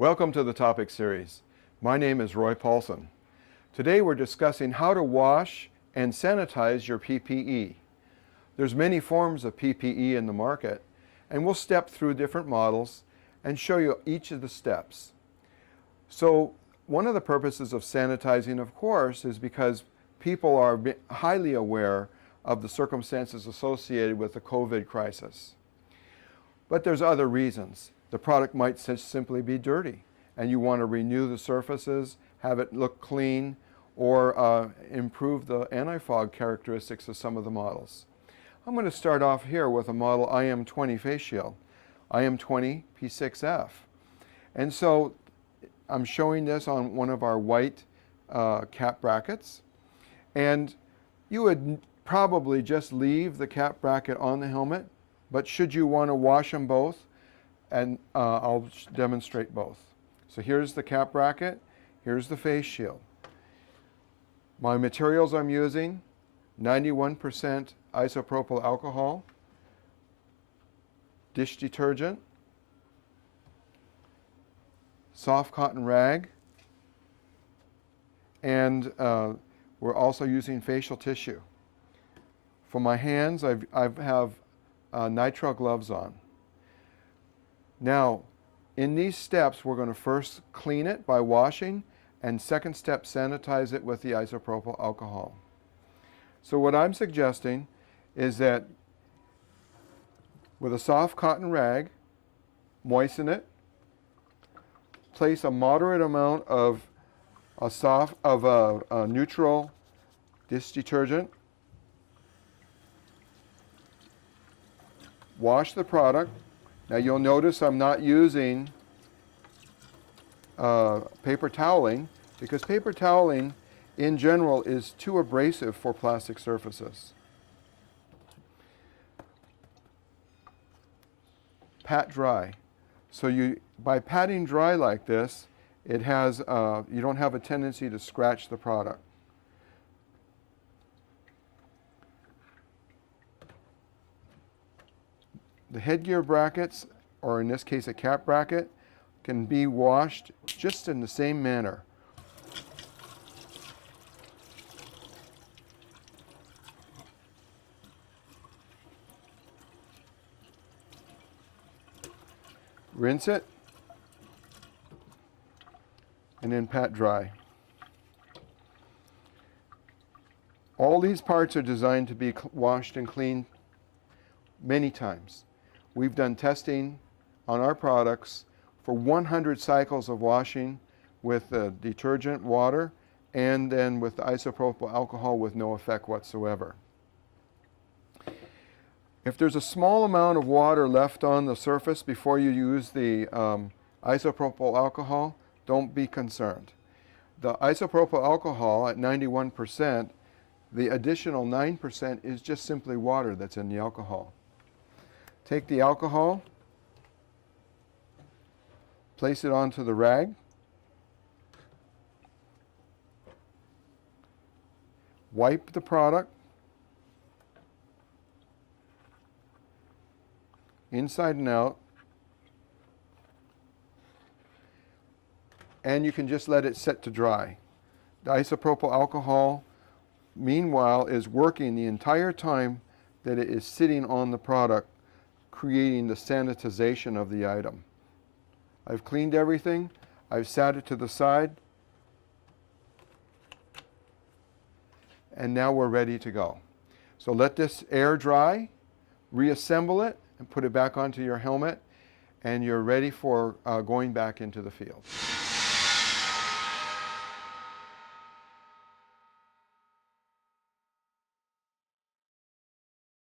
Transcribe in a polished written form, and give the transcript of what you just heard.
Welcome to the topic series. My name is Roy Paulson. Today we're discussing how to wash and sanitize your PPE. There's many forms of PPE in the market, and we'll step through different models and show you each of the steps. So one of the purposes of sanitizing, of course, is because people are highly aware of the circumstances associated with the COVID crisis. But there's other reasons. The product might simply be dirty, and you want to renew the surfaces, have it look clean, or improve the anti-fog characteristics of some of the models. I'm going to start off here with a model IM20 face shield, IM20 P6F. And so I'm showing this on one of our white cap brackets. And you would probably just leave the cap bracket on the helmet, but should you want to wash them both, and I'll demonstrate both. So here's the cap bracket, here's the face shield. My materials I'm using, 91% isopropyl alcohol, dish detergent, soft cotton rag, and we're also using facial tissue. For my hands, I have nitrile gloves on. Now, in these steps, we're going to first clean it by washing, and second step, sanitize it with the isopropyl alcohol. So what I'm suggesting is that with a soft cotton rag, moisten it, place a moderate amount of a neutral dish detergent, wash the product. Now you'll notice I'm not using paper toweling, because paper toweling in general is too abrasive for plastic surfaces. Pat dry. So by patting dry like this, it has, you don't have a tendency to scratch the product. The headgear brackets, or in this case a cap bracket, can be washed just in the same manner. Rinse it, and then pat dry. All these parts are designed to be washed and cleaned many times. We've done testing on our products for 100 cycles of washing with the detergent, water, and then with the isopropyl alcohol with no effect whatsoever. If there's a small amount of water left on the surface before you use the isopropyl alcohol, don't be concerned. The isopropyl alcohol at 91%, the additional 9% is just simply water that's in the alcohol. Take the alcohol, place it onto the rag, wipe the product inside and out, and you can just let it set to dry. The isopropyl alcohol, meanwhile, is working the entire time that it is sitting on the product, creating the sanitization of the item. I've cleaned everything, I've sat it to the side, and now we're ready to go. So let this air dry, reassemble it, and put it back onto your helmet, and you're ready for going back into the field.